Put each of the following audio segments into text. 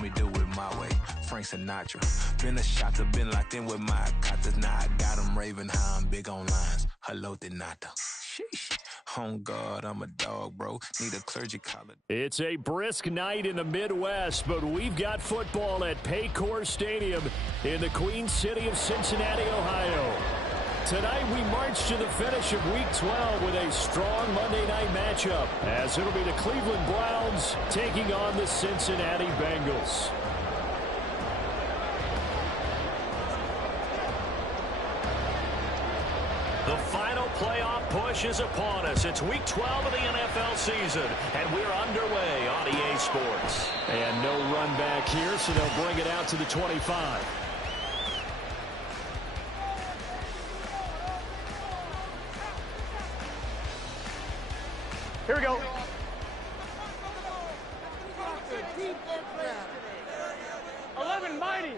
told me do it my way. Frank Sinatra. Been a shotter, been locked in with my cotters. Now I got them raving how I'm big on lines. Hello, Denata. Sheesh. On God, I'm a dog, bro. Need a clergy collar. It's a brisk night in the Midwest, but we've got football at Paycor Stadium in the Queen City of Cincinnati, Ohio. Tonight we march to the finish of Week 12 with a strong Monday night matchup, as it'll be the Cleveland Browns taking on the Cincinnati Bengals. The final playoff push is upon us. It's Week 12 of the NFL season, and we're underway on EA Sports. And no run back here, so they'll bring it out to the 25. Here we go. Eleven mighty.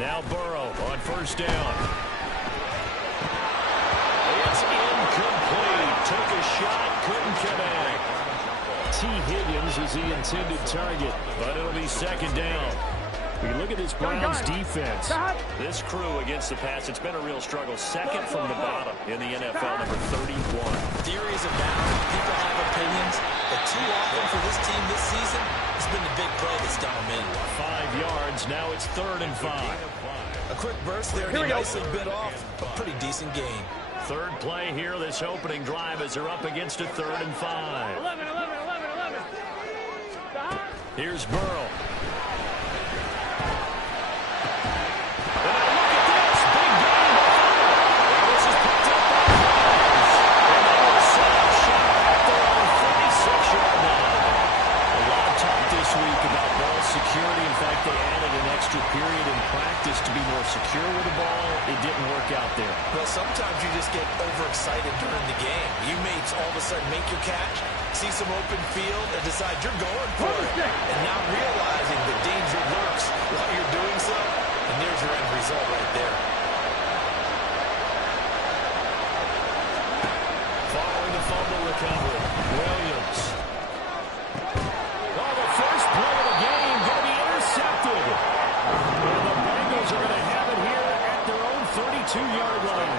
Now Burrow on first down. It's incomplete. Took a shot, couldn't connect. T. Higgins is the intended target, but it'll be second down. We look at this Browns defense. This crew against the pass, it's been a real struggle. Second from the bottom in the NFL, number 31. Theories abound. People have opinions. But too often for this team this season, it's been the big play that's done them in. 5 yards. Now it's 3rd and 5. A quick burst there, and he nicely bit off. A pretty decent gain. Third play here, this opening drive as they're up against a 3rd and 5. 11. Here's Burrow. Security. In fact, they added an extra period in practice to be more secure with the ball. It didn't work out there. Well, sometimes you just get overexcited during the game. You may all of a sudden make your catch, see some open field, and decide you're going for it. And not realizing the danger lurks while you're doing so. And there's your end result right there. Following the fumble recovery, Williams. Oh, the first play of the game going to be intercepted. And the Bengals are going to have it here at their own 32-yard line.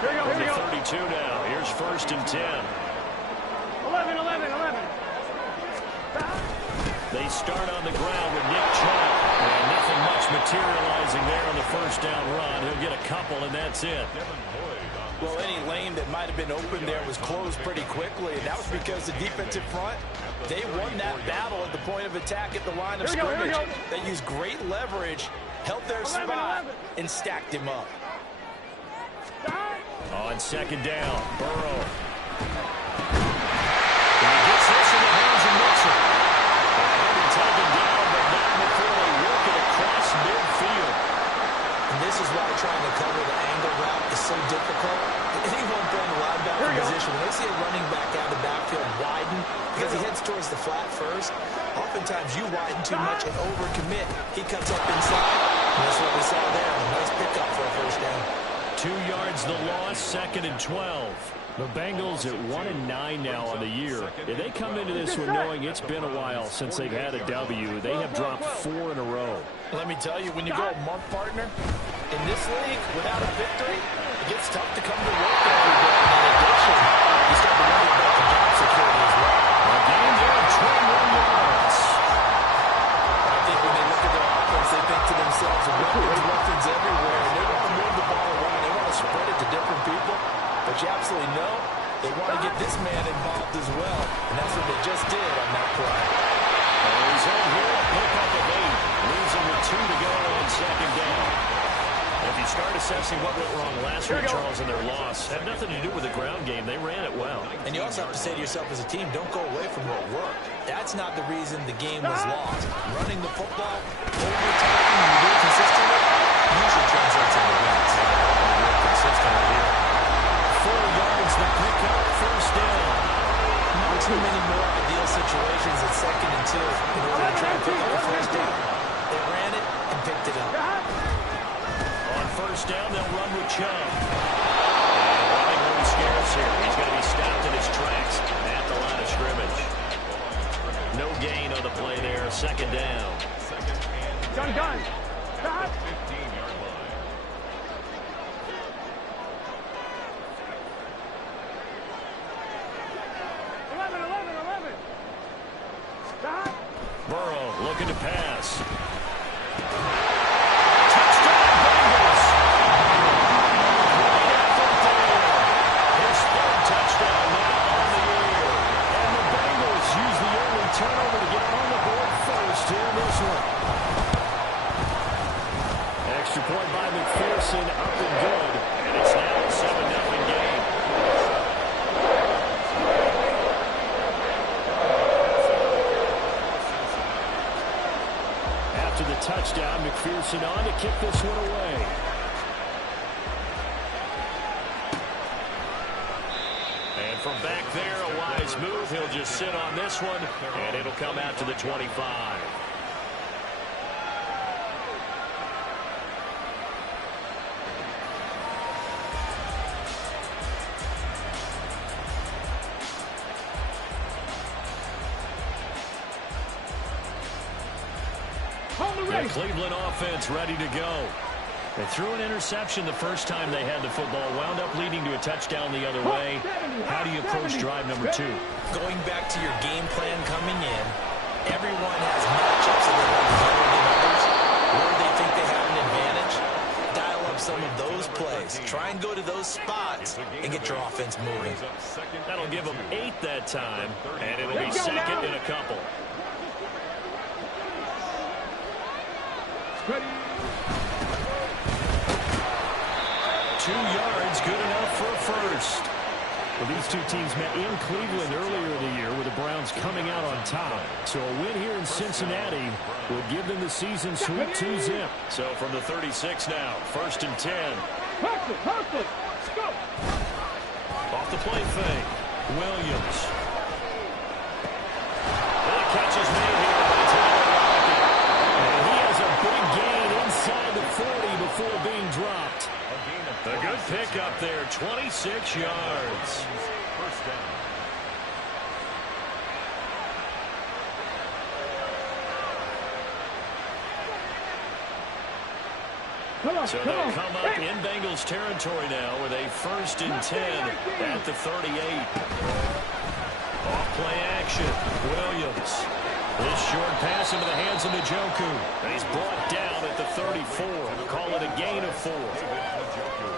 Here we go. 32 now. Here's 1st and 10. 11. They start on the ground with Nick Chubb. And nothing much materializing there on the first down run. He'll get a couple, and that's it. Well, any lane that might have been open there was closed pretty quickly, and that was because the defensive front, they won that battle at the point of attack at the line of scrimmage. They used great leverage, held their spot, and stacked him up. On second down, Burrow. And he gets this in the hands of Mixon. And taken down, but not before they work it across midfield. And this is why trying to cover the angle route is so difficult. Anyone playing the linebacker position, when they see a running back out of the backfield widen, because he heads towards the flat first, oftentimes you widen too much and overcommit. He cuts up inside, and that's what we saw there. A nice pickup for a first down. 2 yards the loss, 2nd and 12. The Bengals at 1-9 now on the year. If they come into this one knowing it's been a while since they've had a W, they have dropped 4 in a row. Let me tell you, when you go a month, partner, in this league, without a victory, it gets tough to come to work every day. And in addition, you start to wonder about the job security as well. A game there of 21 yards. I think when they look at their offense, they think to themselves, weapons everywhere, and they want to move the ball around. They want to spread it to different people. But you absolutely know they want to get this man involved as well. And that's what they just did on that play. He's in here, pick up of 8. Leaves him with 2 to go on second down. If you start assessing what went wrong last week, Charles, in their loss, had nothing to do with the ground game. They ran it well. And you also have to say to yourself as a team, don't go away from what worked. That's not the reason the game was lost. Running the football over time, and you do it consistently, usually translates into wins. Real consistently here. 4 yards the pickup, first down. Not too many more ideal situations at 2nd and 2 in order to try and pick up a first down. They ran it and picked it up. On first down, they'll run with Chubb. Running room scarce here. He's going to be stopped in his tracks at the line of scrimmage. No gain on the play there. second down. Gun. Stop. 15-yard line. 11. Stop. Burrow looking to pass. Turnover to get on the board first here in this one. Extra point by McPherson, up and good. And it's now a 7-0 game. After the touchdown, McPherson on to kick this one away. And from back there, a wise move. He'll just sit on this one, and it'll come out to the 25. The Cleveland offense ready to go. They threw an interception the first time they had the football, wound up leading to a touchdown the other way. How do you approach drive number 2? Going back to your game plan coming in, everyone has matchups that they like better than others. Where they think they have an advantage, dial up some of those plays. Try and go to those spots and get your offense moving. That'll give them 8 that time, and it'll be second in a couple. Ready. 2 yards, good enough for a first. Well, these two teams met in Cleveland earlier in the year with the Browns coming out on top. So a win here in Cincinnati would give them the season sweep 2-zip. So from the 36 now, 1st and 10. Perfect. Go. Off the play fake, Williams. And the catch is made here by Tyler Lockett. And he has a big gain inside the 40 before being dropped. A good pickup there, 26 yards. First down. So they'll come up in Bengals territory now with a 1st and 10 at the 38. Off play action, Williams. This short pass into the hands of Njoku. And he's brought down at the 34. Call it a gain of 4.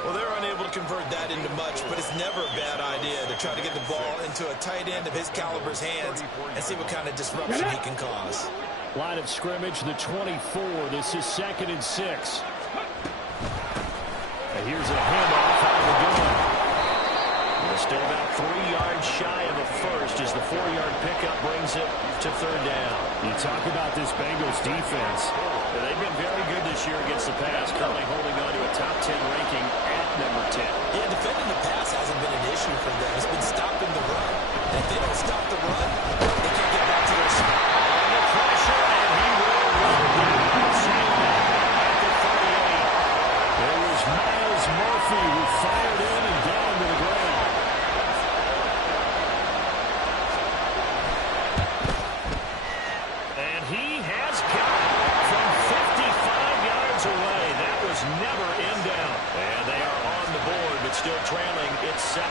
Well, they're unable to convert that into much, but it's never a bad idea to try to get the ball into a tight end of his caliber's hands and see what kind of disruption he can cause. Line of scrimmage, the 24. This is 2nd and 6. And here's a handoff out of the gun. They'll stay about 3 yards shy of a first as the 4-yard pickup brings it to 3rd down. You talk about this Bengals defense. They've been very good this year against the pass, currently holding on to a top 10 ranking at number 10. Yeah, defending the pass hasn't been an issue for them. It's been stopping the run. And if they don't stop the run, they can't get back to their spot. Under pressure, and he will run down. At the 38. There was Myles Murphy who fired in and down to the ground. And he has got it from 55 yards away. That was never in down. And they are on the board, but still trailing. It's 7-3.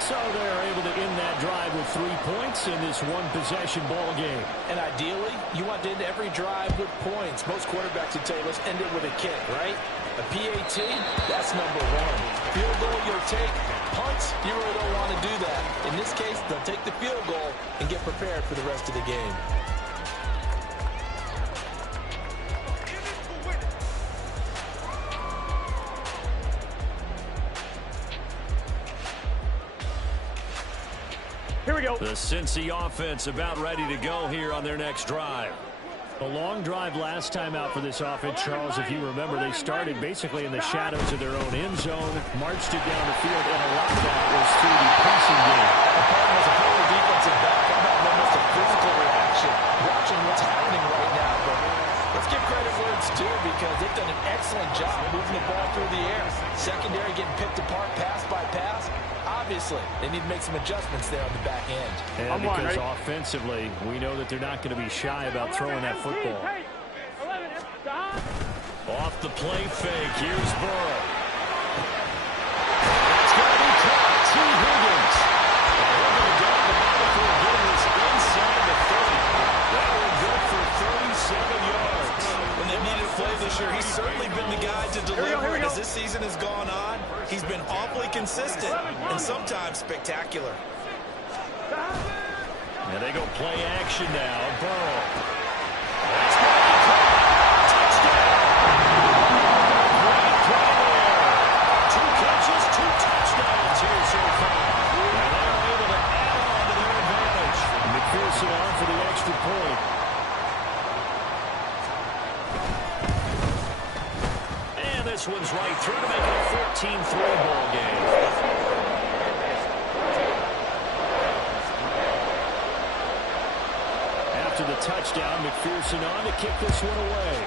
So they're able to end that drive with 3 points in this one-possession ball game. And ideally, you want to end every drive with points. Most quarterbacks would tell you, let's end it with a kick, right? A PAT, that's number 1. Field goal, you'll take. Punts, you really don't want to do that. In this case, they'll take the field goal and get prepared for the rest of the game. Here we go. The Cincy offense about ready to go here on their next drive. A long drive last time out for this offense, Charles. If you remember, they started basically in the shadows of their own end zone, marched it down the field, and a lot of that was through the passing game. The problem was a whole defensive back. I'm having almost a physical reaction watching what's happening right now. But let's give credit where it's due because they've done an excellent job moving the ball through the air. Secondary getting picked apart pass by pass. obviously, they need to make some adjustments there on the back end. And because offensively, we know that they're not going to be shy about throwing that football. Off the play fake, here's Burrow. It's going to be caught. T. Higgins. And we're going to go to the ball for getting this inside the 30. That will go for 37 yards. When they needed a play this year, he's certainly been the guy to deliver. And as this season has gone on, he's been awfully consistent and sometimes spectacular. And they go play action now. Burrow. That's going to be caught. Touchdown. Great play there. 2 catches, 2 touchdowns here so far. And they're able to add on to their advantage. McPherson on for the extra point. And this one's right through to make it a 14-3 ball game. After the touchdown, McPherson on to kick this one away.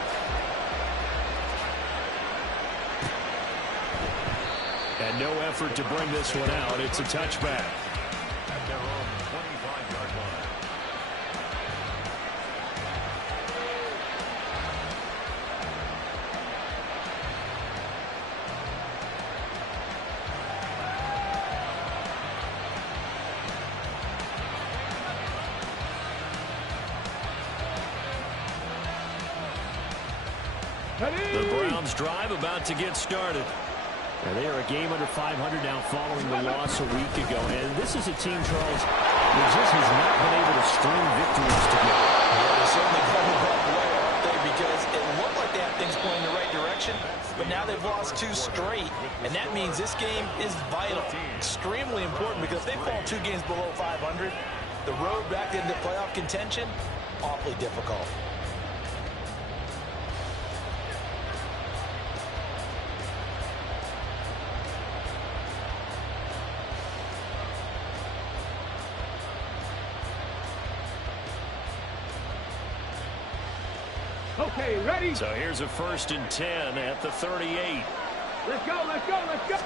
And no effort to bring this one out. It's a touchback. At their own 25-yard line. The Browns drive about to get started. And they are a game under 500 now following the loss a week ago. And this is a team, Charles, that just has not been able to string victories together. Yeah, they're certainly coming back way, aren't they? Because it looked like they have things going in the right direction, but now they've lost 2 straight. And that means this game is vital, extremely important, because if they fall 2 games below 500, the road back into playoff contention, awfully difficult. Okay, ready? So here's a 1st and 10 at the 38. Let's go, let's go, let's go. They'll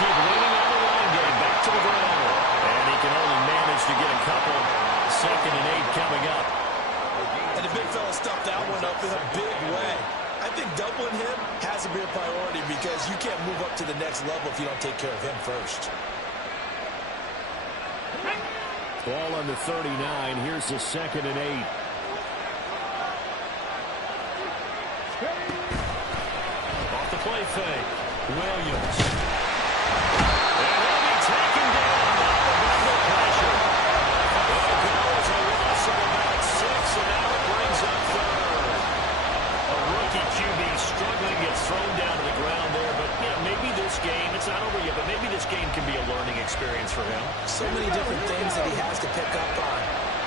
keep leaning on the running game back to the ground. And he can only manage to get a couple. 2nd and 8 coming up. And the big fella stuffed that one up in a big way. I think doubling him has to be a priority because you can't move up to the next level if you don't take care of him first. Ball on the 39. Here's the 2nd and 8. Off the play fake. Williams. And he'll be taken down by the bundle pressure. Well, that was a loss of about 6, and now it brings up 3rd. A rookie QB struggling, gets thrown down to the ground there. But, yeah, maybe this game, it's not over yet, but maybe this game can be a learning experience for him. So many different things that he has to pick up on.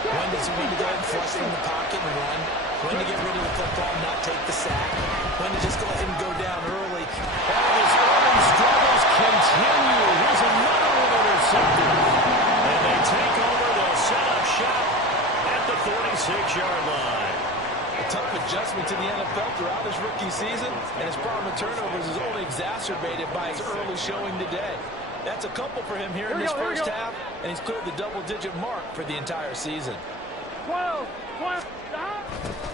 When to go ahead and flush from the pocket and run. When to get rid of the football and not take the sack. When to just go ahead and go down early. And his early struggles continue. Here's another one intercepted. And they take over. They'll set up shop at the 46-yard line. A tough adjustment to the NFL throughout his rookie season, and his problem with turnovers is only exacerbated by his early showing today. That's a couple for him here in this first half, and he's cleared the double-digit mark for the entire season. 12.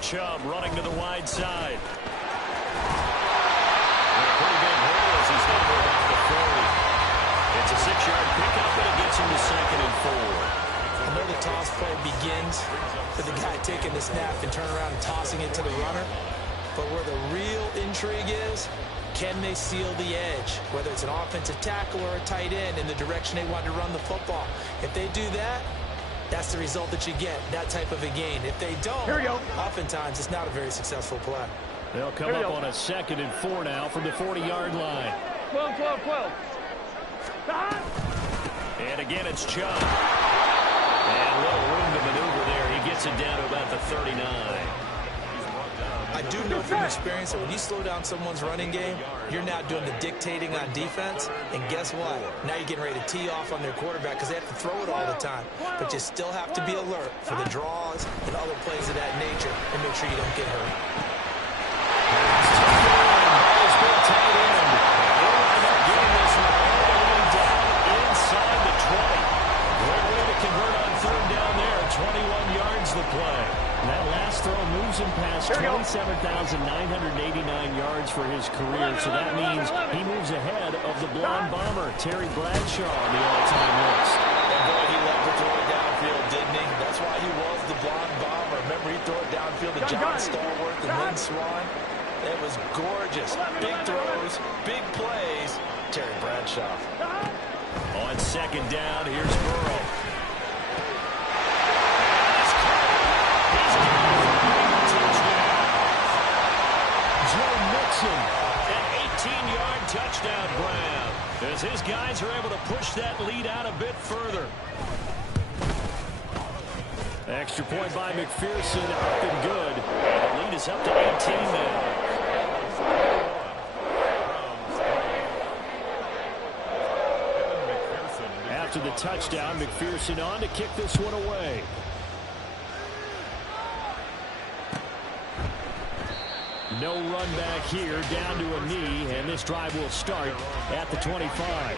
Chubb running to the wide side. And a pretty big hole as he's down to about the 40. It's a 6-yard pickup, and it gets him to 2nd and 4. I know the toss play begins with the guy taking the snap and turn around and tossing it to the runner. But where the real intrigue is, can they seal the edge? Whether it's an offensive tackle or a tight end in the direction they want to run the football. If they do that, that's the result that you get, that type of a gain. If they don't, oftentimes it's not a very successful play. They'll come up on a 2nd and 4 now from the 40-yard line. 12. And again, it's Chubb. And a little room to maneuver there. He gets it down to about the 39. I do know from experience that when you slow down someone's running game, you're now doing the dictating on defense. And guess what? Now you're getting ready to tee off on their quarterback because they have to throw it all the time. But you still have to be alert for the draws and other plays of that nature and make sure you don't get hurt. Ball's been tight end. They'll wind up getting this one the play. That last throw moves him past 27,989 yards for his career, so that means he moves ahead of the blonde bomber, Terry Bradshaw, on the all-time list. And boy, he loved to throw it downfield, didn't he? That's why he was the blonde bomber. Remember, he threw it downfield to John Stallworth and Lynn Swann. It was gorgeous. Big throws, big plays. Terry Bradshaw. On second down, here's Burrow. Joe Mixon, an 18-yard touchdown grab, as his guys are able to push that lead out a bit further. Extra point by McPherson, up and good. The lead is up to 18 now. After the touchdown, McPherson on to kick this one away. No run back here, down to a knee, and this drive will start at the 25.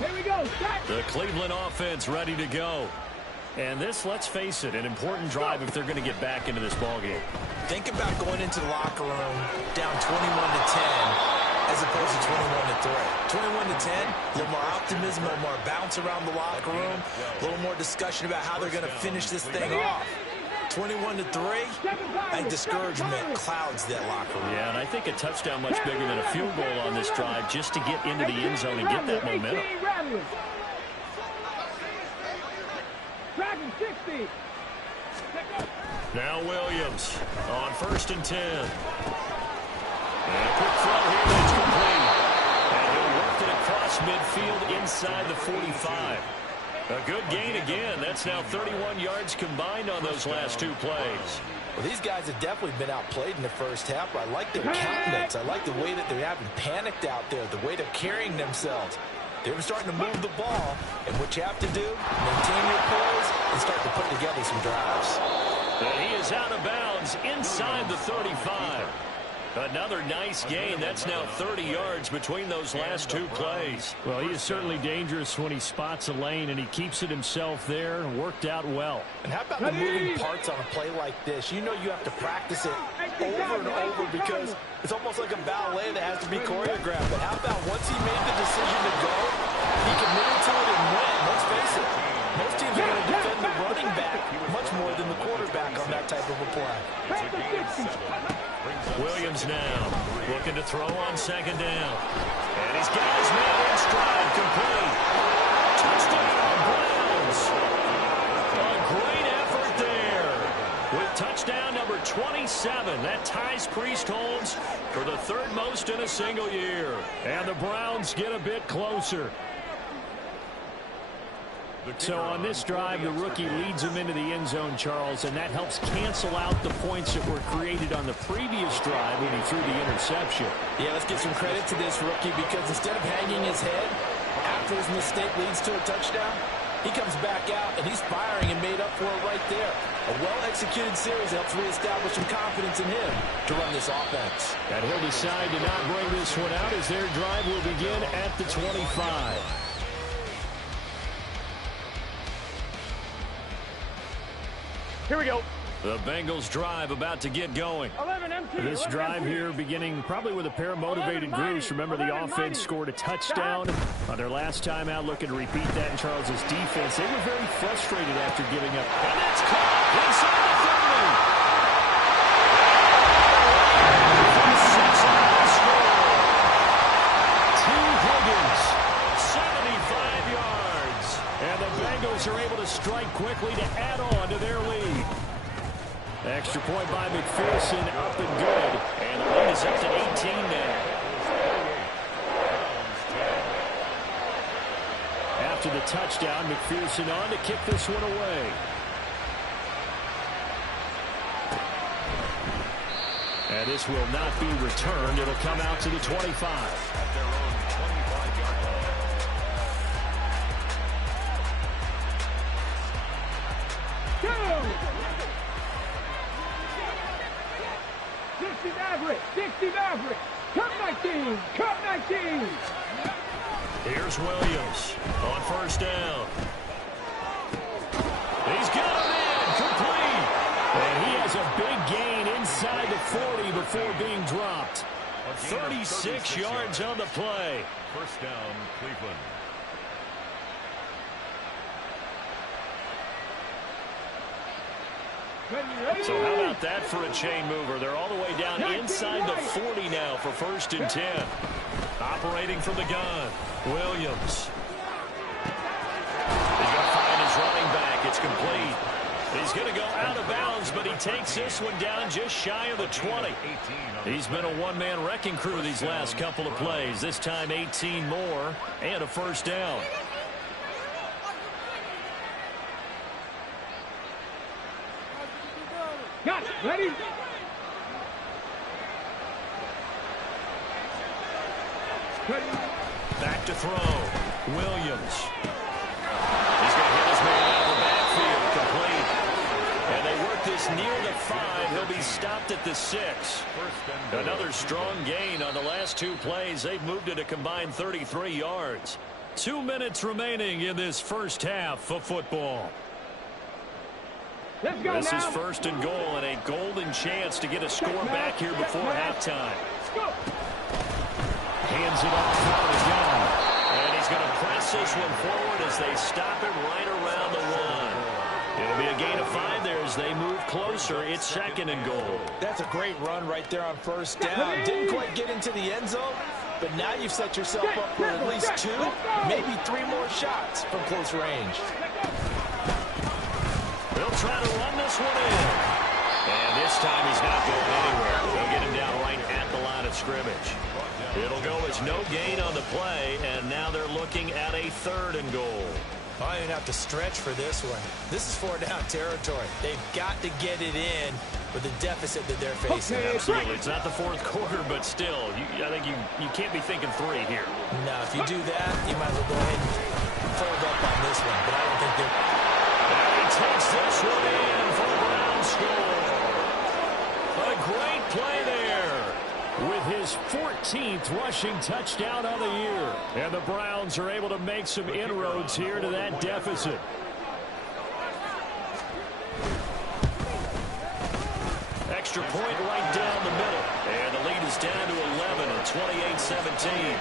Here we go. The Cleveland offense ready to go. And this, let's face it, an important drive if they're going to get back into this ballgame. Think about going into the locker room down 21-10 as opposed to 21-3. 21-10, a little more optimism, a little more bounce around the locker room, a little more discussion about how they're going to finish this thing off. 21-3, I think discouragement clouds that locker room. Yeah, and I think a touchdown much bigger than a field goal on this drive just to get into the end zone and get that momentum. Dragon 60. Now Williams on 1st and 10. And a quick throw here that's complete. And he'll work it across midfield inside the 45. A good gain again. That's now 31 yards combined on those last two plays. Well, these guys have definitely been outplayed in the first half, but I like their countenance. I like the way that they're having panicked out there, the way they're carrying themselves. They're starting to move the ball, and what you have to do, maintain your poise and start to put together some drives. And he is out of bounds inside the 35. Another nice gain. That's now 30 yards between those last two plays. Well, he is certainly dangerous when he spots a lane, and he keeps it himself there. Worked out well. And how about the moving parts on a play like this? You know you have to practice it over and over because it's almost like a ballet that has to be choreographed. But how about once he made the decision to go, he committed to it and went. Let's face it, most teams are going to defend the running back much more than the quarterback on that type of a play. Williams now looking to throw on second down. And he's got his man in stride, complete. Touchdown, Browns. A great effort there. With touchdown number 27, that ties Priest Holmes for the third most in a single year. And the Browns get a bit closer. So on this drive, the rookie leads him into the end zone, Charles, and that helps cancel out the points that were created on the previous drive when he threw the interception. Yeah, let's give some credit to this rookie because instead of hanging his head after his mistake leads to a touchdown, he comes back out and he's firing and made up for it right there. A well-executed series helps reestablish some confidence in him to run this offense. And he'll decide to not bring this one out as their drive will begin at the 25. Here we go. The Bengals drive about to get going. This drive here beginning probably with a pair of motivated groups. Remember, the offense scored a touchdown on their last time out. Looking to repeat that in Charles's defense. They were very frustrated after giving up. And that's caught inside the 30. 2 Higgins, 75 yards. And the Bengals are able to strike quickly to add on to their lead. Extra point by McPherson, up and good. And the lead is up to 18 now. After the touchdown, McPherson on to kick this one away. And this will not be returned. It'll come out to the 25. 60 Maverick. 60 Maverick. Cut 19. Cut 19. Here's Williams on first down. He's got him in, complete. And he has a big gain inside the 40 before being dropped. 36 yards on the play. First down, Cleveland. So how about that for a chain mover? They're all the way down inside the 40 now for 1st and 10. Operating from the gun, Williams. He's going to find his running back. It's complete. He's going to go out of bounds, but he takes this one down just shy of the 20. He's been a one-man wrecking crew these last couple of plays. This time 18 more and a first down. Got it. Ready? Back to throw. Williams. He's going to hit his man out of the backfield. Complete. And they work this near the 5. He'll be stopped at the 6. Another strong gain on the last 2 plays. They've moved it a combined 33 yards. 2 minutes remaining in this first half of football. Let's go This now. is 1st and goal and a golden chance to get a score back here before halftime. Let's go. Hands it off for the gun. And he's going to press this one forward as they stop it right around the 1. It'll be a gain of 5 there as they move closer. It's 2nd and goal. That's a great run right there on first down. Didn't quite get into the end zone, but now you've set yourself up for at least 2, maybe 3 more shots from close range. They'll try to run this one in. And this time he's not going anywhere. They'll get him down right at the line of scrimmage. It'll go as no gain on the play, and now they're looking at a 3rd and goal. I didn't have to stretch for this one. This is 4-down territory. They've got to get it in with the deficit that they're facing. Okay. Absolutely. It's not the 4th quarter, but still, I think you can't be thinking 3 here. Now, if you do that, you might as well go ahead and fold up on this one. But I don't think they're... And he takes this one in for the Browns score. A great play there with his 14th rushing touchdown of the year. And the Browns are able to make some inroads here to that deficit. Extra point right down the middle. And the lead is down to 11 at 28-17.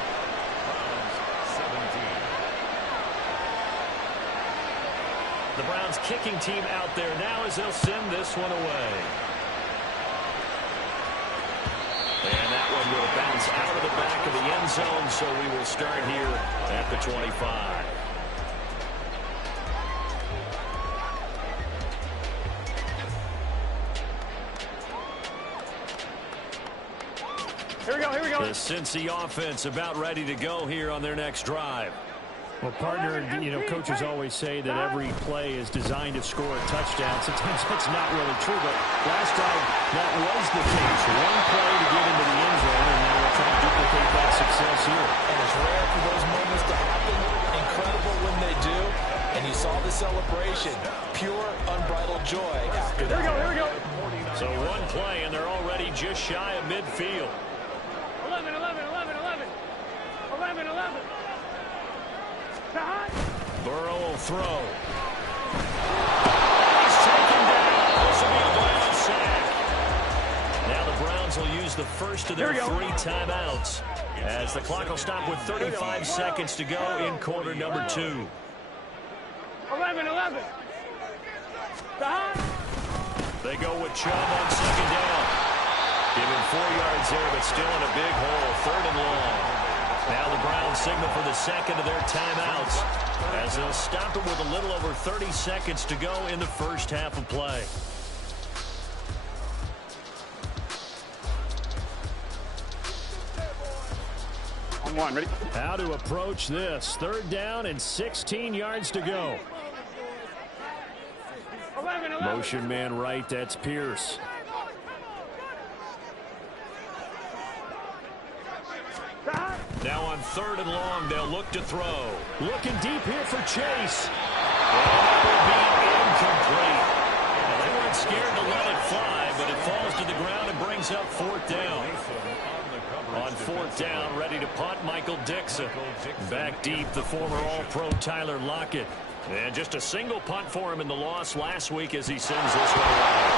The Browns kicking team out there now as they'll send this one away. And that one will bounce out of the back of the end zone, so we will start here at the 25. Here we go. Here we go. The Cincy offense about ready to go here on their next drive. Well, partner, coaches always say that every play is designed to score a touchdown. Sometimes that's not really true, but last time that was the case. One play to get into the end zone, and now we'll try to duplicate that success here. And it's rare for those moments to happen. Incredible when they do. And you saw the celebration. Pure, unbridled joy after that. Here we go. So one play, and they're already just shy of midfield. 11. 11. Burrow will throw. He's taken down. This will be a Browns sack. Now the Browns will use the first of their 3 timeouts as the clock will stop with 35 seconds to go in quarter number 2. 11. They go with Chubb on 2nd down. Give him 4 yards there, but still in a big hole. 3rd and long. Now the Browns signal for the second of their timeouts as they'll stop it with a little over 30 seconds to go in the first half of play. On 1, ready? How to approach this. 3rd down and 16 yards to go. 11. Motion man right, that's Pierce. Now on 3rd and long, they'll look to throw. Looking deep here for Chase. And that will be incomplete. Now, they weren't scared to let it fly, but it falls to the ground and brings brings up fourth down. On fourth down, ready to punt, Michael Dixon. Back deep, the former All-Pro Tyler Lockett. And just a single punt for him in the loss last week as he sends this one away.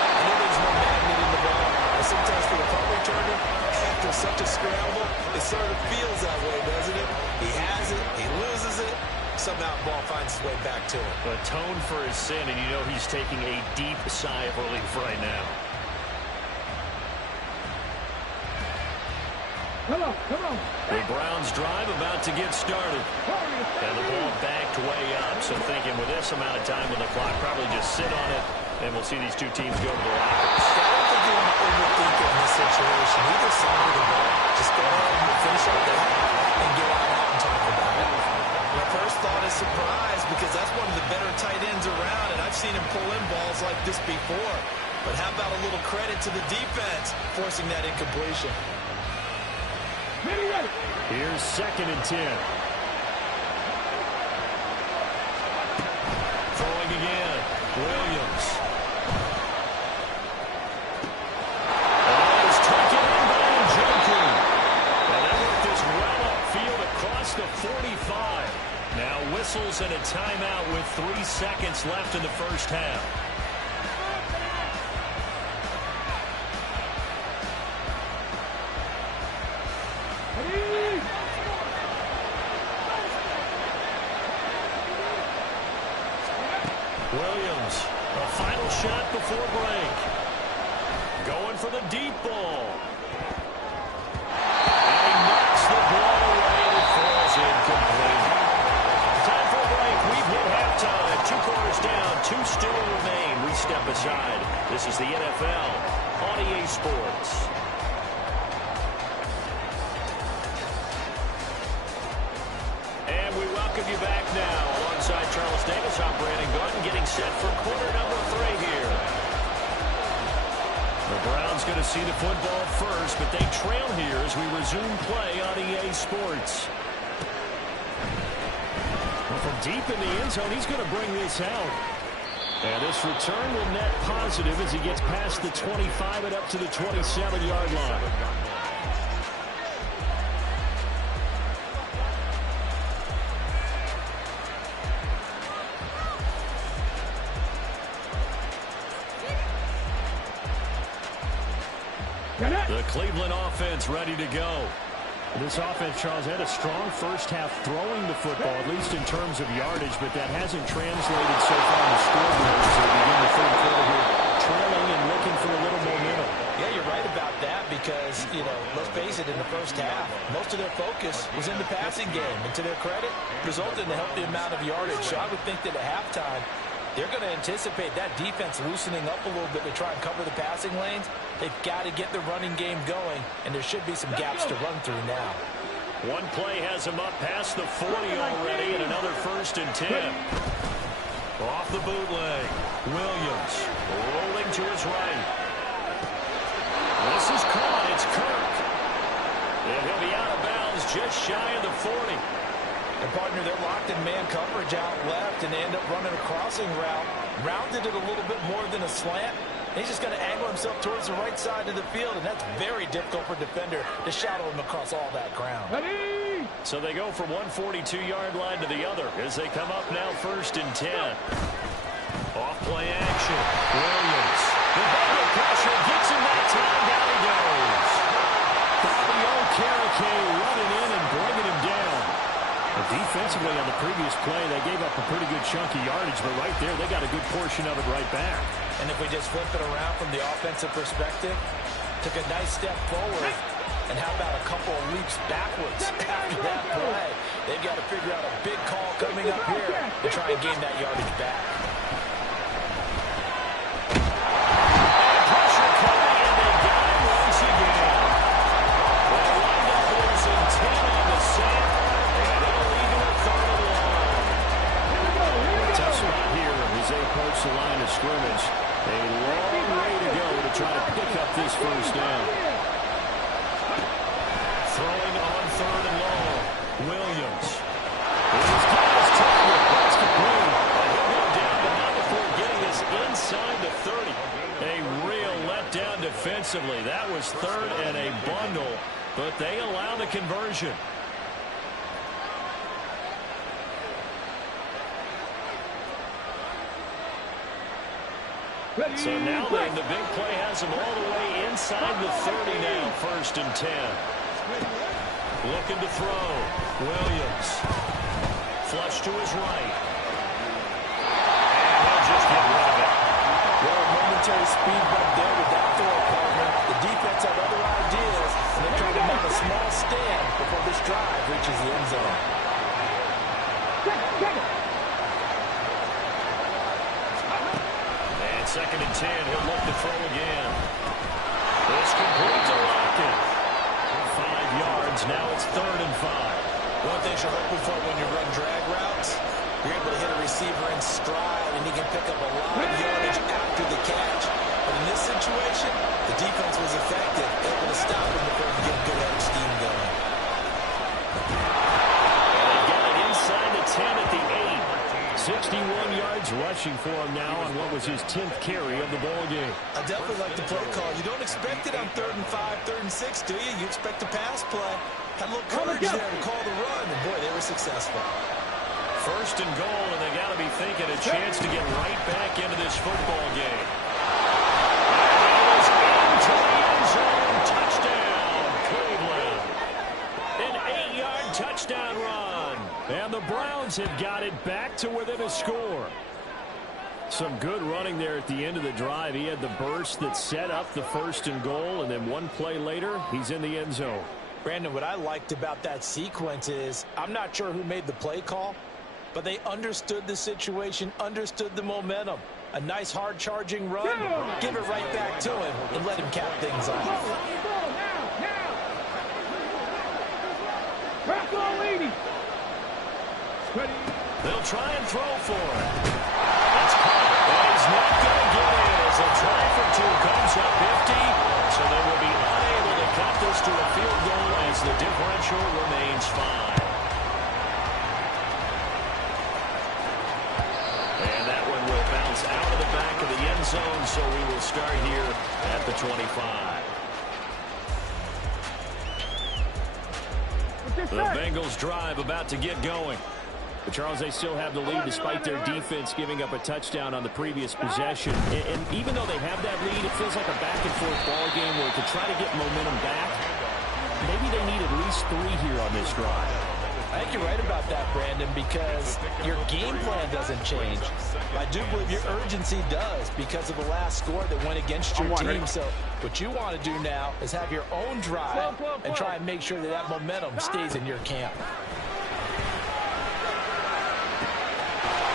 I know there's no magnet in the ball, but sometimes for the punt returner, after such a scramble, it sort of feels that way, doesn't it? He has it, he loses it, somehow the ball finds its way back to him. Atone for his sin, and you know he's taking a deep sigh of relief right now. Come on. The Browns drive about to get started. And the ball backed way up. So thinking with this amount of time on the clock, probably just sit on it, and we'll see these two teams go to the lockers. I don't think you want to overthink it in this situation. Either side of the ball. Just go ahead and finish up the half and get out and talk about it. My first thought is surprise, because that's one of the better tight ends around, and I've seen him pull in balls like this before. But how about a little credit to the defense forcing that incompletion? Here's 2nd and 10. Throwing again. Williams. And that is taken in by Njoku. And that worked this well upfield across the 45. Now whistles and a timeout with 3 seconds left in the first half. Williams, a final shot before break. Going for the deep ball. And he knocks the ball away and it falls incomplete. Time for a break. We've hit halftime. 2 quarters down, 2 still remain. We step aside. This is the NFL on EA Sports. And we welcome you back now. Alongside Charles Davis, I'm Brandon Gaudin, getting set for quarter number 3 here. The Browns going to see the football first, but they trail here as we resume play on EA Sports. Well, from deep in the end zone, he's going to bring this out. And this return will net positive as he gets past the 25 and up to the 27-yard line. The Cleveland offense ready to go. This offense, Charles, had a strong first half throwing the football, at least in terms of yardage, but that hasn't translated so far in the scoreboard as they begin the third quarter here, trailing and looking for a little momentum. Yeah, you're right about that because, you know, let's face it, in the first half, most of their focus was in the passing game. And to their credit, resulted in a healthy amount of yardage. So I would think that at halftime, they're going to anticipate that defense loosening up a little bit to try and cover the passing lanes. They've got to get the running game going, and there should be some gaps to run through now. One play has him up past the 40 already, and another 1st and 10. Off the bootleg. Williams rolling to his right. This is caught. It's Kirk. And he'll be out of bounds just shy of the 40. And, partner, they're locked in man coverage out left, and they end up running a crossing route. Rounded it a little bit more than a slant. He's just going to angle himself towards the right side of the field, and that's very difficult for a defender to shadow him across all that ground. So they go from one 42-yard line to the other as they come up now 1st and 10. Off-play action. Williams. The ball pressure gets him that time. Down he goes. Bobby Okereke running in and bringing him down. Defensively on the previous play, they gave up a pretty good chunk of yardage, but right there, they got a good portion of it right back. And if we just flip it around from the offensive perspective, took a nice step forward, and how about a couple of leaps backwards after that play? They've got to figure out a big call coming up here to try and gain that yardage back. And pressure coming, and they got him once again. Well, they wind up losing 10 on the sack. Tough spot here as they approach the line of scrimmage. A long way to go to try to pick up this first down. Throwing on 3rd and long. Williams. He's got his target. That's complete. And he'll go down, but not before getting this inside the 30. defensively. That was third and a bundle, but they allow the conversion. So now then, the big play has him all the way inside the 30 now, 1st and 10. Looking to throw. Williams. Flush to his right. And he'll just get rid of it. Well, momentary speed bump there with that throw, partner. The defense had other ideas, and they're trying to mount a small stand before this drive reaches the end zone. And 2nd and 10, he'll look to throw again. This complete to Lockett. 5 yards, now it's 3rd and 5. One thing you're hoping for when you run drag routes, you're able to hit a receiver in stride, and he can pick up a lot of yardage after the catch. But in this situation, the defense was effective, able to stop him before he could get a good head of steam going. And they get it inside the 10 at the 8. 61 yards rushing for him now on what was his 10th carry of the ball game. I definitely like the play call. You don't expect it on 3rd and 5, 3rd and 6, do you? You expect a pass play. Had a little courage there to call the run, and boy, they were successful. 1st and goal, and they got to be thinking a chance to get right back into this football game. And it is into the end zone. Touchdown, Cleveland. An 8-yard touchdown run. And the Browns have got it back to within a score. Some good running there at the end of the drive. He had the burst that set up the 1st and goal, and then one play later, he's in the end zone. Brandon, what I liked about that sequence is I'm not sure who made the play call, but they understood the situation, understood the momentum. A nice hard-charging run, give it right back to him, and let him cap things off. They'll try and throw for it. That's caught, and he's not going to get it as a try for 2 comes up 50, so they will be unable to cut this to a field goal as the differential remains 5. And that one will bounce out of the back of the end zone, so we will start here at the 25. The Bengals drive about to get going. But Charles, they still have the lead despite their defense giving up a touchdown on the previous possession. And even though they have that lead, it feels like a back-and-forth ball game where to try to get momentum back, maybe they need at least 3 here on this drive. I think you're right about that, Brandon, because your game plan doesn't change. I do believe your urgency does because of the last score that went against your team. So what you want to do now is have your own drive and try and make sure that that momentum stays in your camp.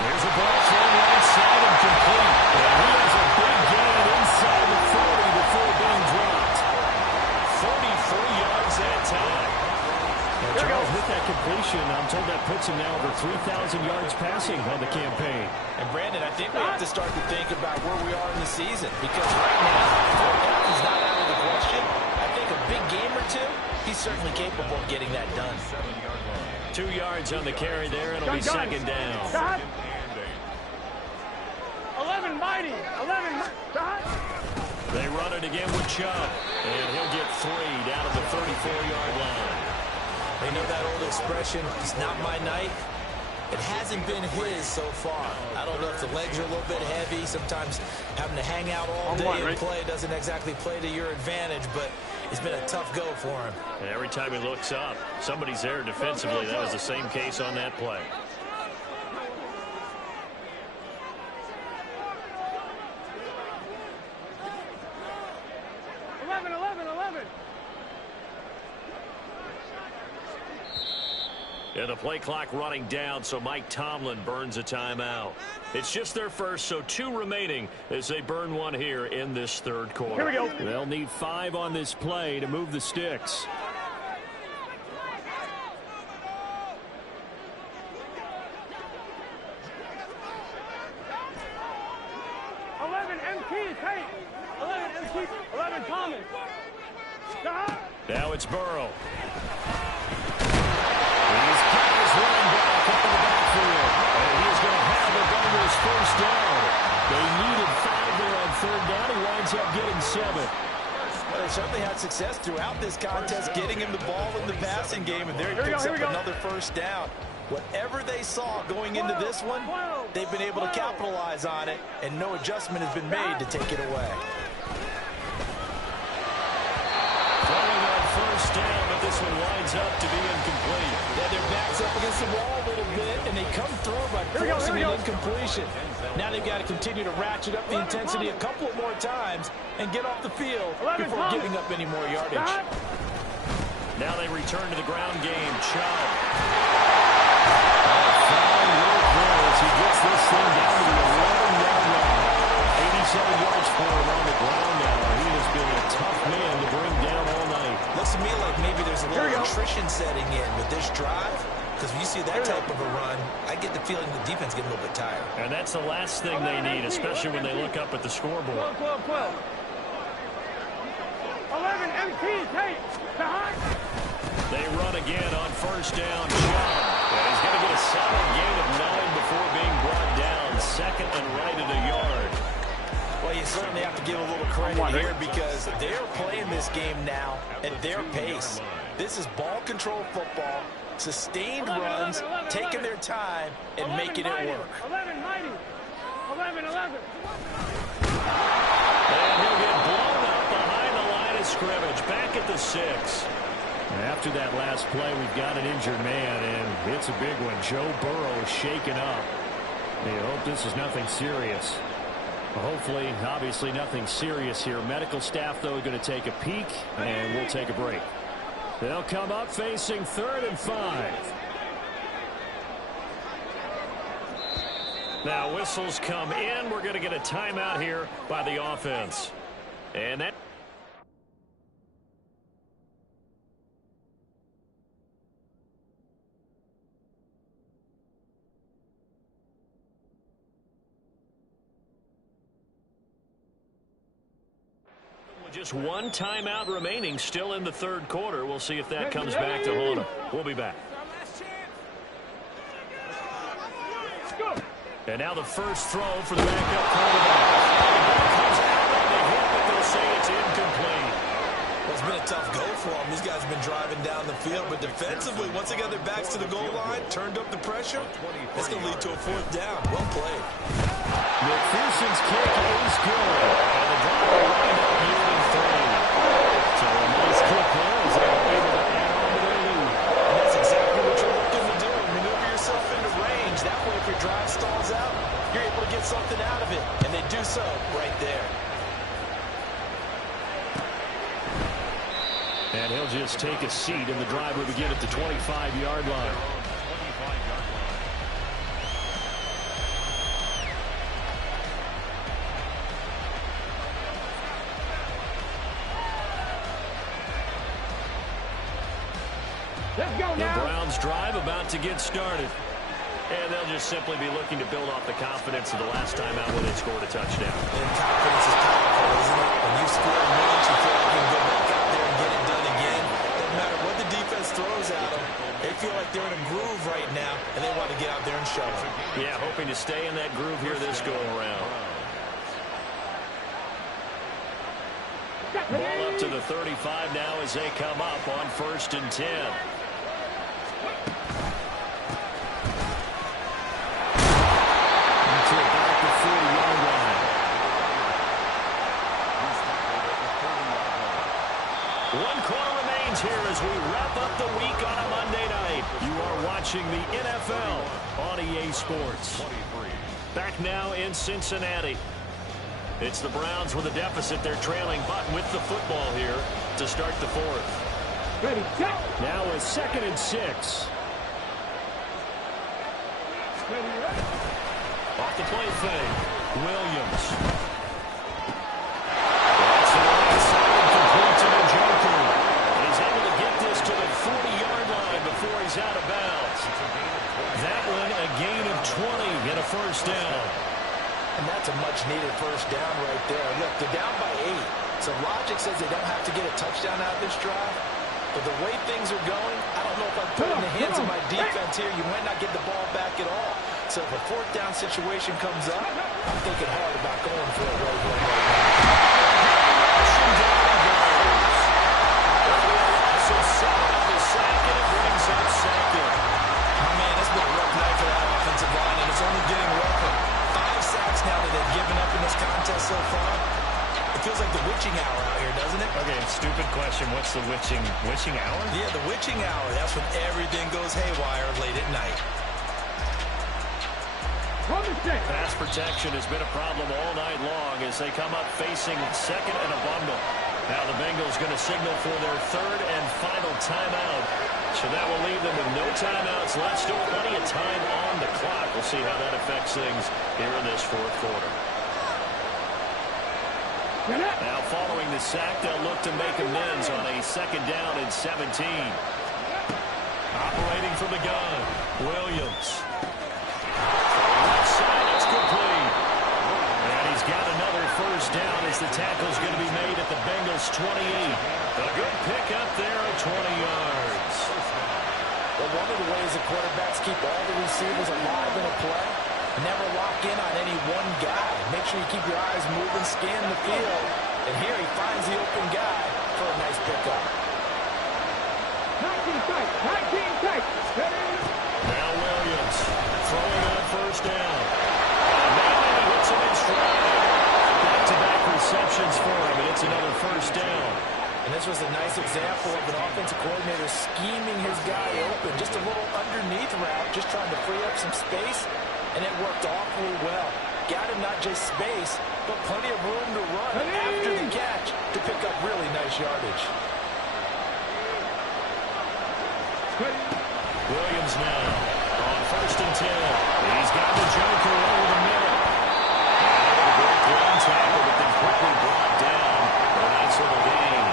There's a ball thrown right side and complete. And he has a big gain inside the 40 before being dropped. 33 yards that time. Now, Charles, with that completion, I'm told that puts him now over 3,000 yards passing on the campaign. And, Brandon, I think we have to start to think about where we are in the season. Because right now, he's not out of the question. I think a big game or two, he's certainly capable of getting that done. 2 yards on the carry there. It'll be 2nd down. 11 mighty. 11 mighty. They run it again with Chubb. And he'll get 3 down at the 34-yard line. They know that old expression, it's not my night. It hasn't been his so far. I don't know if the legs are a little bit heavy. Sometimes having to hang out all day and play doesn't exactly play to your advantage, but it's been a tough go for him. And every time he looks up, somebody's there defensively. That was the same case on that play. And the play clock running down, so Mike Tomlin burns a timeout. It's just their first, so 2 remaining as they burn one here in this 3rd quarter. Here we go. They'll need 5 on this play to move the sticks. Now it's Burrow. These guys running back up in the backfield. And he's going to have the Bengals first down. They needed 5 there on 3rd down. He winds up getting 7. Well, they certainly had success throughout this contest getting him the ball in the passing game, and there he picks up another first down. Whatever they saw going into this one, they've been able to capitalize on it, and no adjustment has been made to take it away. Throwing on first down, but this one winds up to be incomplete. Yeah, their back's up against the wall a little bit, and they come through by forcing an incompletion. Now they've got to continue to ratchet up the intensity a couple more times and get off the field before giving up any more yardage. Now they return to the ground game. Chubb. He gets this thing down to the 11-yard line. 87 yards for him on the ground now. He has been a tough man to bring down all night. Looks to me like maybe there's a little attrition setting in with this drive, because when you see that type of a run, I get the feeling the defense getting a little bit tired. And that's the last thing they need, especially when they look up at the scoreboard. 12. 11 MT tape. They run again on first down. And he's going to get a solid gain of 9 before being brought down. Second and right at a yard. Well, you certainly have to give a little credit here because they're playing this game now at their pace. This is ball control football, sustained runs, taking their time, and making it work. 11 mighty. 11. And he'll get blown up behind the line of scrimmage. Back at the 6. After that last play, we've got an injured man, and it's a big one. Joe Burrow shaken up. You hope this is nothing serious. Hopefully, obviously nothing serious here. Medical staff, though, going to take a peek, and we'll take a break. They'll come up facing 3rd and 5. Now, whistles come in. We're going to get a timeout here by the offense. And that... Just one timeout remaining, still in the 3rd quarter. We'll see if that comes back to haunt them. We'll be back. And now the first throw for the backup quarterback. Comes out on the hit, but they'll say it's incomplete. Well, it's been a tough go for them. These guys have been driving down the field, but defensively, once they got their backs to the goal line, turned up the pressure, it's going to lead to a 4th down. Well played. McPherson's kick is good. And the drive will wind up yielding 3. So a nice kick there as they're able to add on to their lead. And that's exactly what you're looking to do. Maneuver yourself into range. That way, if your drive stalls out, you're able to get something out of it. And they do so right there. And he'll just take a seat, and the drive will begin at the 25-yard line. Let's go now. The Browns drive about to get started. And they'll just simply be looking to build off the confidence of the last time out when they scored a touchdown. And confidence is powerful, isn't it? When you score once, you feel like you can go back out there and get it done again. Doesn't matter what the defense throws at them. They feel like they're in a groove right now, and they want to get out there and show it. Yeah, hoping to stay in that groove here this go-around. Ball up to the 35 now as they come up on 1st and 10. One quarter remains here as we wrap up the week on a Monday night. You are watching the NFL on EA Sports. Back now in Cincinnati. It's the Browns with a deficit. They're trailing, but with the football here to start the 4th. Ready, check. Now a 2nd and 6. Off the play fake. Williams. That's the right side, complete to Njoku. He's able to get this to the 40-yard line before he's out of bounds. That one a gain of 20 and a first down. And that's a much-needed first down right there. Look, they're down by 8. So logic says they don't have to get a touchdown out of this drive. But the way things are going, I don't know if I'd put it in the hands of my defense here. You might not get the ball back at all. So if a 4th down situation comes up, I'm thinking hard about going for it right here. so far? It feels like the witching hour out here, doesn't it? Okay, stupid question. What's the witching hour? Yeah, the witching hour. That's when everything goes haywire late at night. Pass protection has been a problem all night long as they come up facing second and a bundle. Now the Bengals going to signal for their third and final timeout. So that will leave them with no timeouts left. Still plenty of time on the clock. We'll see how that affects things here in this fourth quarter. Now following the sack, they'll look to make amends on a second down and 17. Operating from the gun, Williams. Left side, it's complete. And he's got another first down as the tackle's going to be made at the Bengals 28. A good pickup there at 20 yards. Well, one of the ways the quarterbacks keep all the receivers alive in a play, never lock in on any one guy. Make sure you keep your eyes moving, scan the field. And here he finds the open guy for a nice pickup. 19 tight, 19 tight. Now Williams throwing on first down. Now he hits him in stride. Back-to-back receptions for him, and it's another first down. And this was a nice example of an offensive coordinator scheming his guy open. Just a little underneath route, just trying to free up some space, and it worked awfully well. Got him not just space, but plenty of room to run after the catch to pick up really nice yardage. Williams now on first and 10. He's got the Joker over the middle. And a great run tackle, but then quickly brought down. A nice little gain.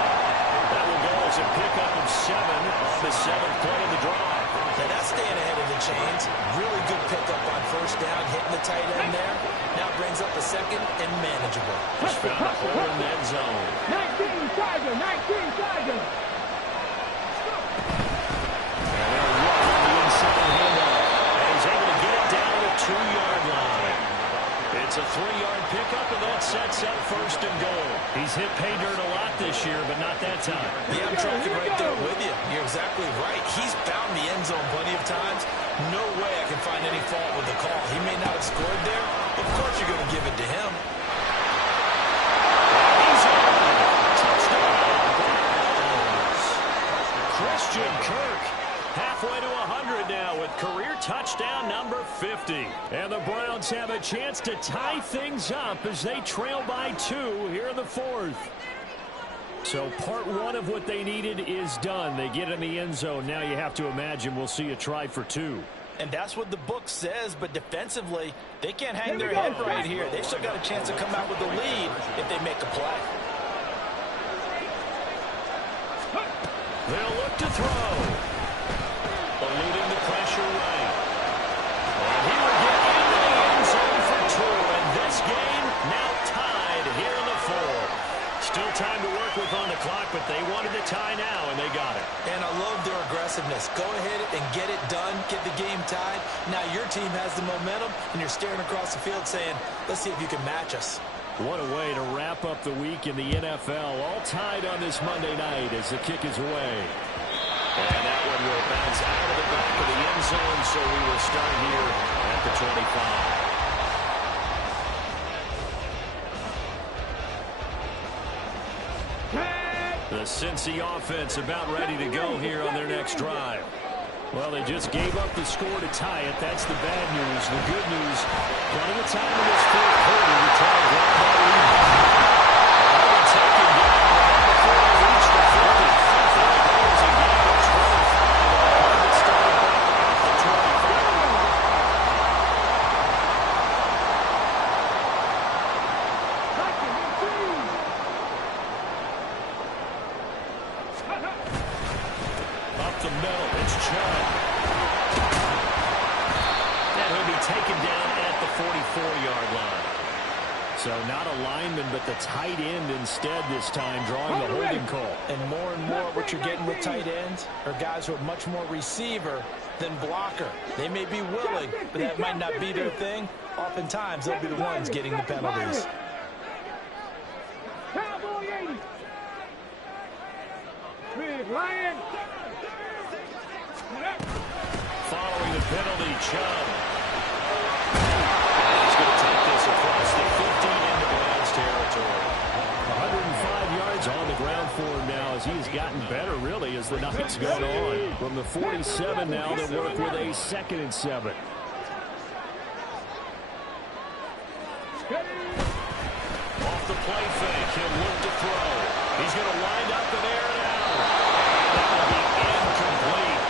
That will go as a pickup of 7 on the 7th play of the drive. Now that's staying ahead of the chains. Really good pickup on first down, hitting the tight end there. Now brings up a second and manageable. Just found a hole in the end zone. 19 Tiger, 19 Tiger. And they'll run on the inside handoff. And he's able to get it down to the 2-yard line. It's a 3-yard pickup, and that sets up first and goal. He's hit pay dirt a lot this year, but not that time. Yeah, I'm tracking right there with you. You're exactly right. He's found the end zone plenty of times. No way I can find any fault with the call. He may not have scored there. Of course you're going to give it to him. He's in. Touchdown. Christian Kirk. Halfway to 100 now with career touchdown number 50. And the Browns have a chance to tie things up as they trail by 2 here in the fourth. So part 1 of what they needed is done. They get in the end zone. Now you have to imagine we'll see a try for 2. And that's what the book says, but defensively, they can't hang their head right here. They've still got a chance to come out with the lead if they make a play. They'll look to throw. Eluding the pressure right. And he will get into the end zone for 2. And this game now tied here in the fourth. Still time to work with on the clock, but they wanted the tie now, and they got it. And I love their aggressiveness. Go ahead and get it done, get the game tied. Now your team has the momentum, and you're staring across the field saying, let's see if you can match us. What a way to wrap up the week in the NFL. All tied on this Monday night as the kick is away. And that one will bounce out of the back of the end zone, so we will start here at the 25. The Cincy offense about ready to go here on their next drive. Well, they just gave up the score to tie it. That's the bad news. The good news, plenty of time in this fourth quarter to try to grab that lead. They'll be taken down right before they reach the 40. There's a gain of 25. It started back at the 25. Up the middle, it's Chubb. And he'll be taken down at the 44-yard line. So not a lineman, but the tight end instead this time, drawing the holding call. And more what you're getting with tight ends are guys who are much more receiver than blocker. They may be willing, but that might not be their thing. Oftentimes, they'll be the ones getting the penalties. Cowboy 80. Big Lion. Following the penalty, Chubb. He's going to take this across the 50 into Browns territory. territory. 105 yards on the ground for him now as he has gotten better, really, as the night's gone on. From the 47 now, they work with a 2nd and 7. Off the play fake, he'll look to throw. He's going to wind up and air it out. That will be incomplete.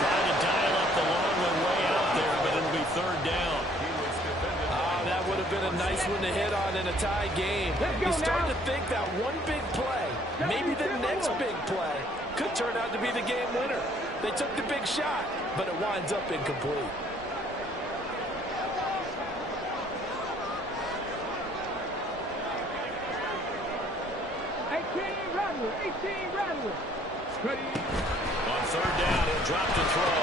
Trying to dial up the long way out there, but it'll be 3rd down. That would have been a nice one to hit on in a tie game. He's starting to think that one big play, maybe the next big play, could turn out to be the game winner. They took the big shot, but it winds up incomplete. On 3rd down, he'll drop to throw.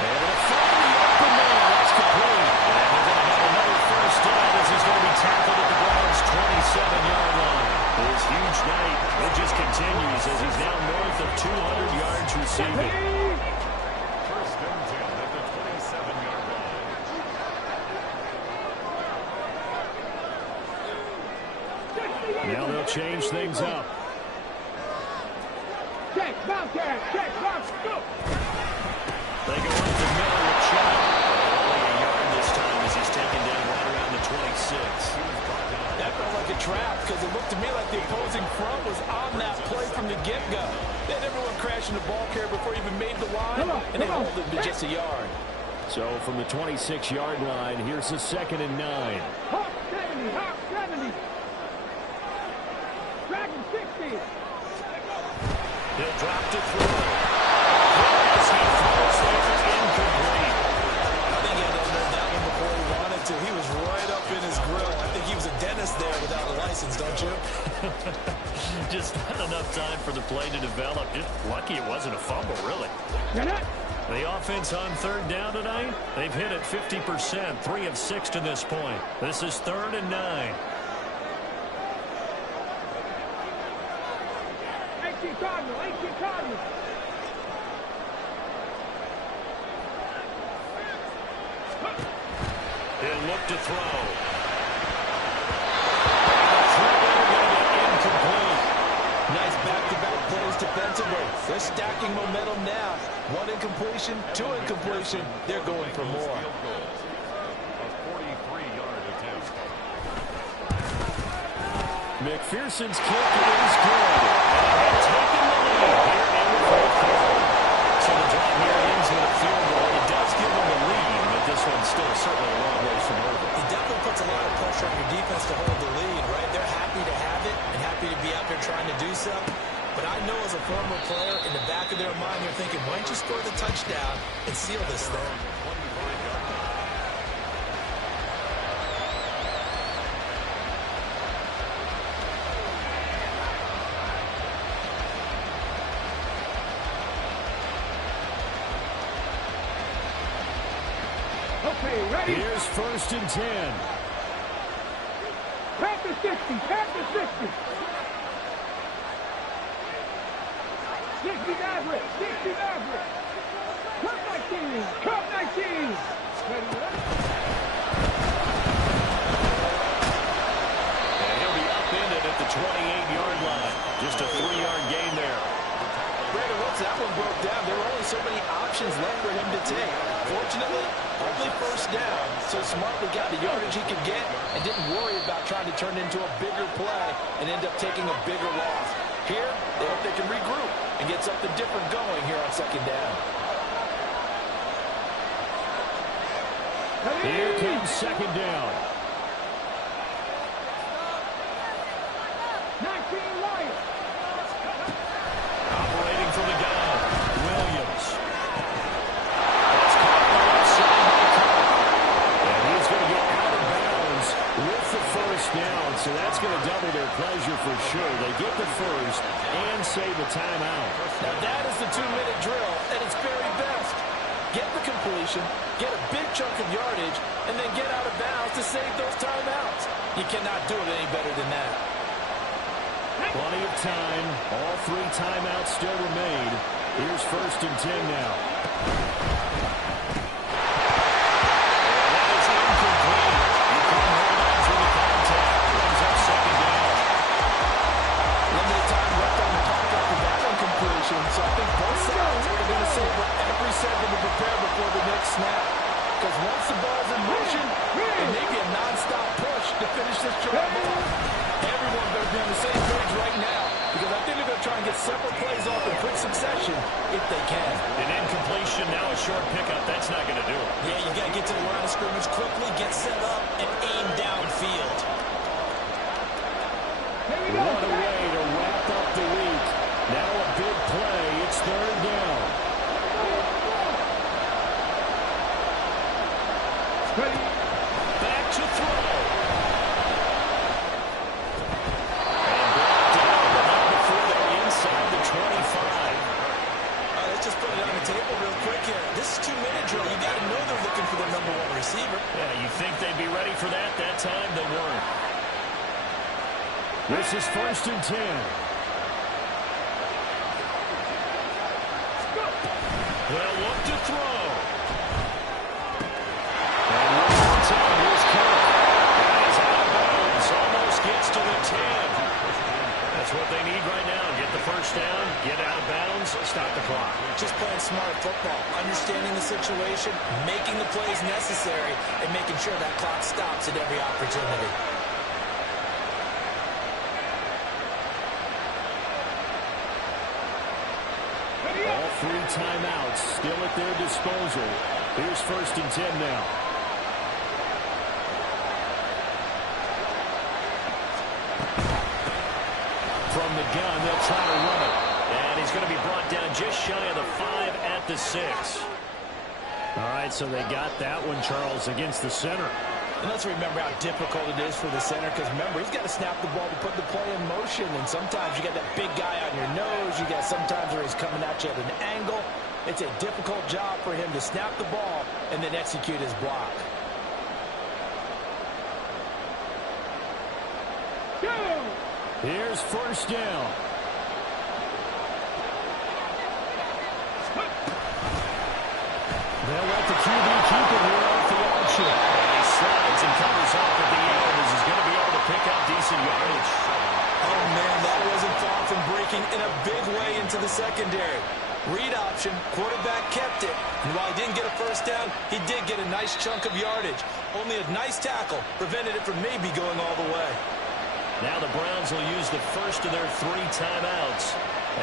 And he'll find the open man. That's complete. And they're going to have another 1st down as he's going to be tackled at the Browns' 27-yard line. His huge night, it just continues as he's now north of 200 yards receiving. 1st and 10 at the 27-yard line. Now they'll change things up. Check, Bobcat, check, box, go! They go up the middle with Chubb. Only a yard this time as he's taken down right around the 26. That felt like a trap because it looked to me like the opposing front was on that play from the get-go. They had everyone crashing the ball carrier before he even made the line, and they held him to just a yard. So from the 26-yard line, here's the 2nd and 9. Hawk 70, Hawk 70. Dragon 60. He'll drop to throw. As he throws there, incomplete. I think he had to know that one before he wanted to. He was right up in his grill. I think he was a dentist there without a license, don't you? Just not enough time for the play to develop. Just lucky it wasn't a fumble, really. The offense on 3rd down tonight, they've hit it 50%, 3 of 6 to this point. This is 3rd and 9. Cardinal, 18 Cardinal. He'll look to throw. Incomplete. Nice back-to-back plays defensively. They're stacking momentum now. 1 incompletion, 2 incompletion. They're going for more. A 43-yard attempt. McPherson's kick is good. And taking the lead here in the 4th quarter. So the drive here ends with a field goal. It does give them the lead, but this one's still certainly a long ways from over. It definitely puts a lot of pressure on your defense to hold the lead, right? They're happy to have it and happy to be out there trying to do so. But I know as a former player, in the back of their mind, they're thinking, why don't you score the touchdown and seal this thing? Okay, ready? Here's 1st and 10. Panther 60, Panther 60. 60 Maverick, 60 Maverick. Cup 19, Cup 19. Ready, ready? And he'll be upended at the 28-yard line. Just a 3-yard gain there. Brandon, once that one broke down, there were only so many options left for him to take. Fortunately, only 1st down, so smartly got the yardage he could get and didn't worry about trying to turn it into a bigger play and end up taking a bigger loss. Here, they hope they can regroup and get something different going here on 2nd down. Here comes 2nd down. 19 Lions. Operating from the gun, Williams. That's caught on the left side by Cobb. And he's going to get out of bounds with the 1st down, so that's going to double their pleasure for sure. They get the 1st and save the timeout. Now that is the 2-minute drill at its very best. Get the completion, get a big chunk of yardage, and then get out of bounds to save those timeouts. You cannot do it any better than that. Plenty of time. All 3 timeouts still remain. Here's 1st and 10 now. That is incomplete. You couldn't hold on through the contact. Brings up 2nd down. be on the same page right now because I think they're going to try and get several plays off in quick succession if they can. An incompletion, now a short pickup. That's not going to do it. Yeah, you got to get to the line of scrimmage quickly, get set up, and aim downfield. What a way to wrap up the week. Now a big play. It's third down. Back to throw. And brought down the night before they're inside the 25. Let's just put it on the table real quick here. This is 2-minute drill. You got to know they're looking for their number one receiver. Yeah, you think they'd be ready for that? That time they weren't. This is 1st and 10. They'll look to throw. And one more time, here's Kirk. He's out of bounds. Almost gets to the 10. That's what they need right now. Get the first down, get out of bounds, stop the clock. Just playing smart football, understanding the situation, making the plays necessary, and making sure that clock stops at every opportunity. All 3 timeouts still at their disposal. Here's 1st and 10 now. From the gun, they'll try to run it. And he's going to be brought down just shy of the 5 at the 6. All right, so they got that one, Charles, against the center. And let's remember how difficult it is for the center because, remember, he's got to snap the ball to put the play in motion. And sometimes you got that big guy on your nose. You got sometimes where he's coming at you at an angle. It's a difficult job for him to snap the ball and then execute his block. Here's 1st down. They'll let the QB keep it here off the option. And he slides and covers up at the end as he's going to be able to pick up decent yardage. Oh, man, that wasn't far from breaking in a big way into the secondary. Read option, quarterback kept it. And while he didn't get a first down, he did get a nice chunk of yardage. Only a nice tackle prevented it from maybe going all the way. Now the Browns will use the first of their 3 timeouts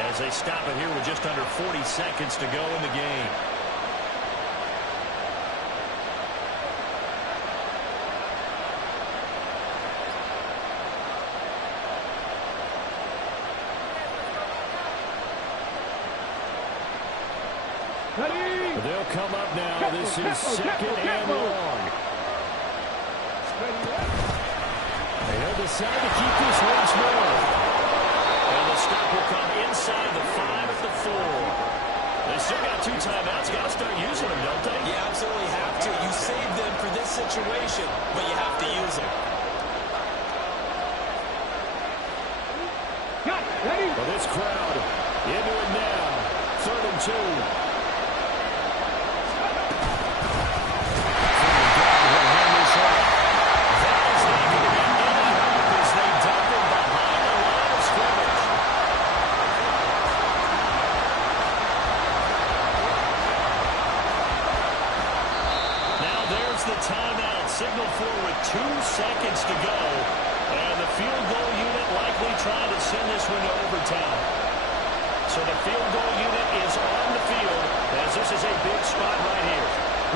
as they stop it here with just under 40 seconds to go in the game. They'll come up now. This is 2nd and long. They'll decide to keep this once more. And the stop will come inside the 5 at the 4. They still got 2 timeouts. Got to start using them, don't they? You absolutely have to. You save them for this situation, but you have to use them. Well, this crowd into it now. 3rd and 2. Signal for with 2 seconds to go. And the field goal unit likely trying to send this one to overtime. So the field goal unit is on the field as this is a big spot right here.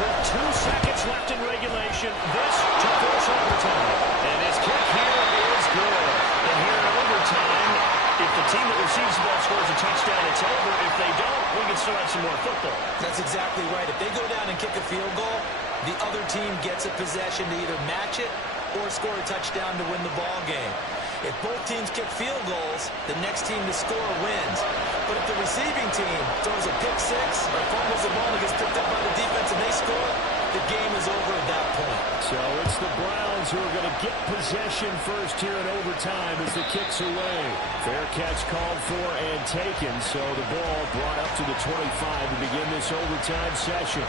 With 2 seconds left in regulation, this to force overtime. And his kick here is good. And here in overtime, if the team that receives the ball scores a touchdown, it's over. If they don't, we can still have some more football. That's exactly right. If they go down and kick a field goal, the other team gets a possession to either match it or score a touchdown to win the ball game. If both teams kick field goals, the next team to score wins. But if the receiving team throws a pick 6 or fumbles the ball and gets picked up by the defense and they score, the game is over at that point. So it's the Browns who are going to get possession first here in overtime as the kick's away. Fair catch called for and taken, so the ball brought up to the 25 to begin this overtime session.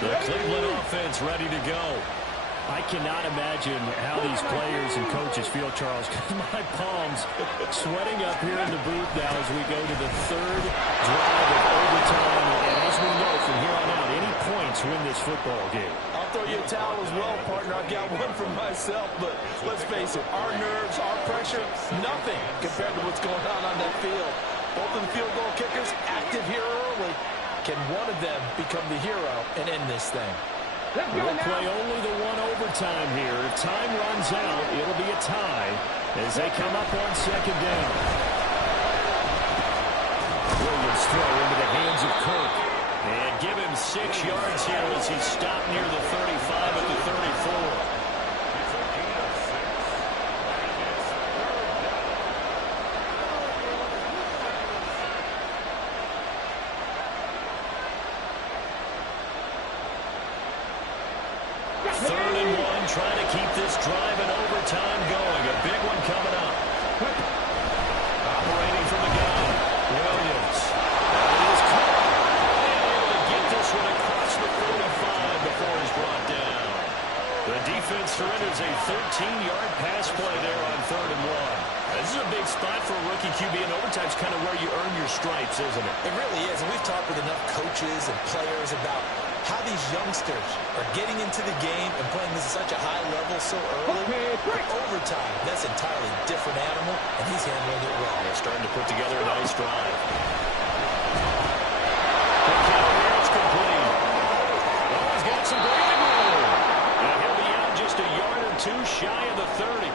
The Cleveland offense ready to go. I cannot imagine how these players and coaches feel, Charles, because my palms sweating up here in the booth now as we go to the third drive of overtime. And as we know from here on out, any points win this football game. I'll throw you a towel as well, partner. I've got one for myself, but let's face it, our nerves, our pressure, nothing compared to what's going on that field. Both of the field goal kickers active here early. Can one of them become the hero and end this thing? We'll play only the one overtime here. If time runs out, it'll be a tie as they come up on second down. Williams throw into the hands of Kirk. And give him 6 yards here as he stopped near the 35 at the 34. Third and 1, trying to keep this drive in overtime going. A big one coming up. Operating from the gun, Williams. That is caught. Able to get this one across the 45 before he's brought down. The defense surrenders a 13-yard pass play there on third and 1. This is a big spot for a rookie QB, and overtime is kind of where you earn your stripes, isn't it? It really is, and we've talked with enough coaches and players about how these youngsters are getting into the game and playing this at such a high level so early. Overtime, that's an entirely different animal, and he's handling it well. They're starting to put together a nice drive. It's complete. Oh, he's got some breathing room. And he'll be out just a yard or two shy of the 30.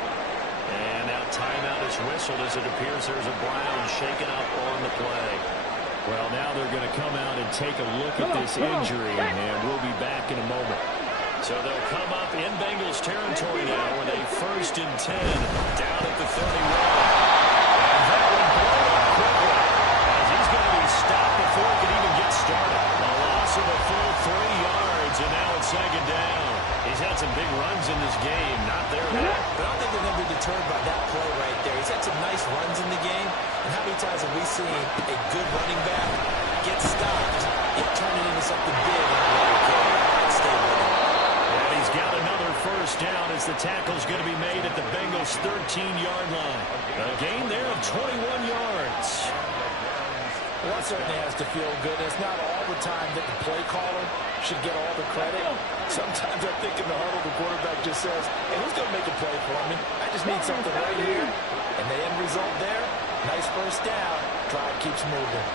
And now timeout is whistled as it appears there's a Brown shaken up on the play. Well, now they're going to come out and take a look at this injury, and we'll be back in a moment. So they'll come up in Bengals territory now with a 1st and 10 down at the 31. And that one blown up quickly as he's going to be stopped before he can even get started. A loss of a full 3 yards, and now it's second down. He's had some big runs in this game, not there now. But I don't think they're going to be deterred by that play right there. He's had some nice runs in the game. And how many times have we seen a good running back get stopped, yet turn it into something big and stay with it? And he's got another 1st down as the tackle's going to be made at the Bengals' 13-yard line. A gain there of 21 yards. Well, that certainly has to feel good. It's not all the time that the play caller should get all the credit. Sometimes I think in the huddle, the quarterback just says, hey, who's going to make a play for me? I just need something right here. And the end result there, nice 1st down. Drive keeps moving.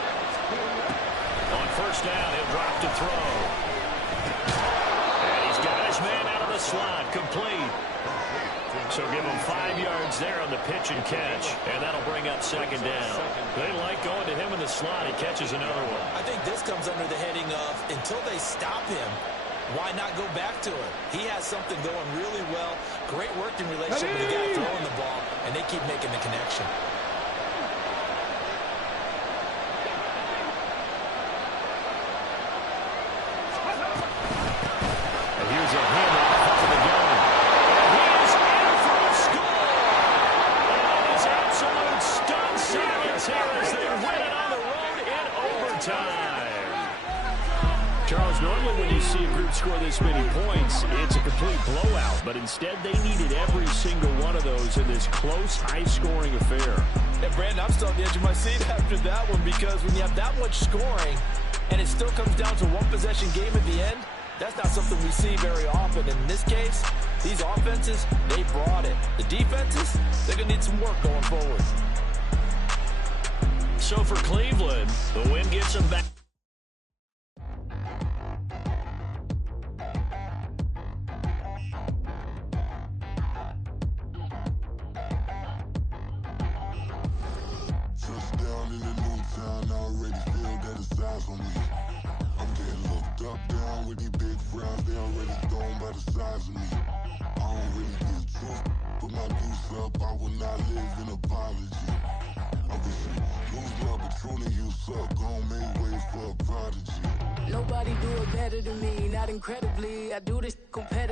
On 1st down, he'll drop to throw. And he's got his man out of the slot, complete. So give him 5 yards there on the pitch and catch, and that'll bring up second down. They like going to him in the slot. He catches another one. I think this comes under the heading of until they stop him, why not go back to it? He has something going really well. Great working relationship with the guy throwing the ball, and they keep making the connection. And here's a handoff to the gun. And he is in for a score. And it's absolute stunned silence here as they win it on the road in overtime. Charles, normally when you see a group score this many points, it's a complete blowout. But instead, they needed every single one of those in this close, high-scoring affair. And, Brandon, I'm still on the edge of my seat after that one because when you have that much scoring and it still comes down to one-possession game at the end, that's not something we see very often. In this case, these offenses, they brought it. The defenses, they're going to need some work going forward. So for Cleveland, the win gets them back. Touchdown in the new town, I already feel that it's eyes on me. I'm getting looked up, down with these big frowns, they already thrown by the size of me. I don't really get truth, put my deuce up, I will not live in apology. I wish you lose love, but truly you suck, gon' make way for a prodigy. Nobody do it better than me, not incredibly. I do this competitive.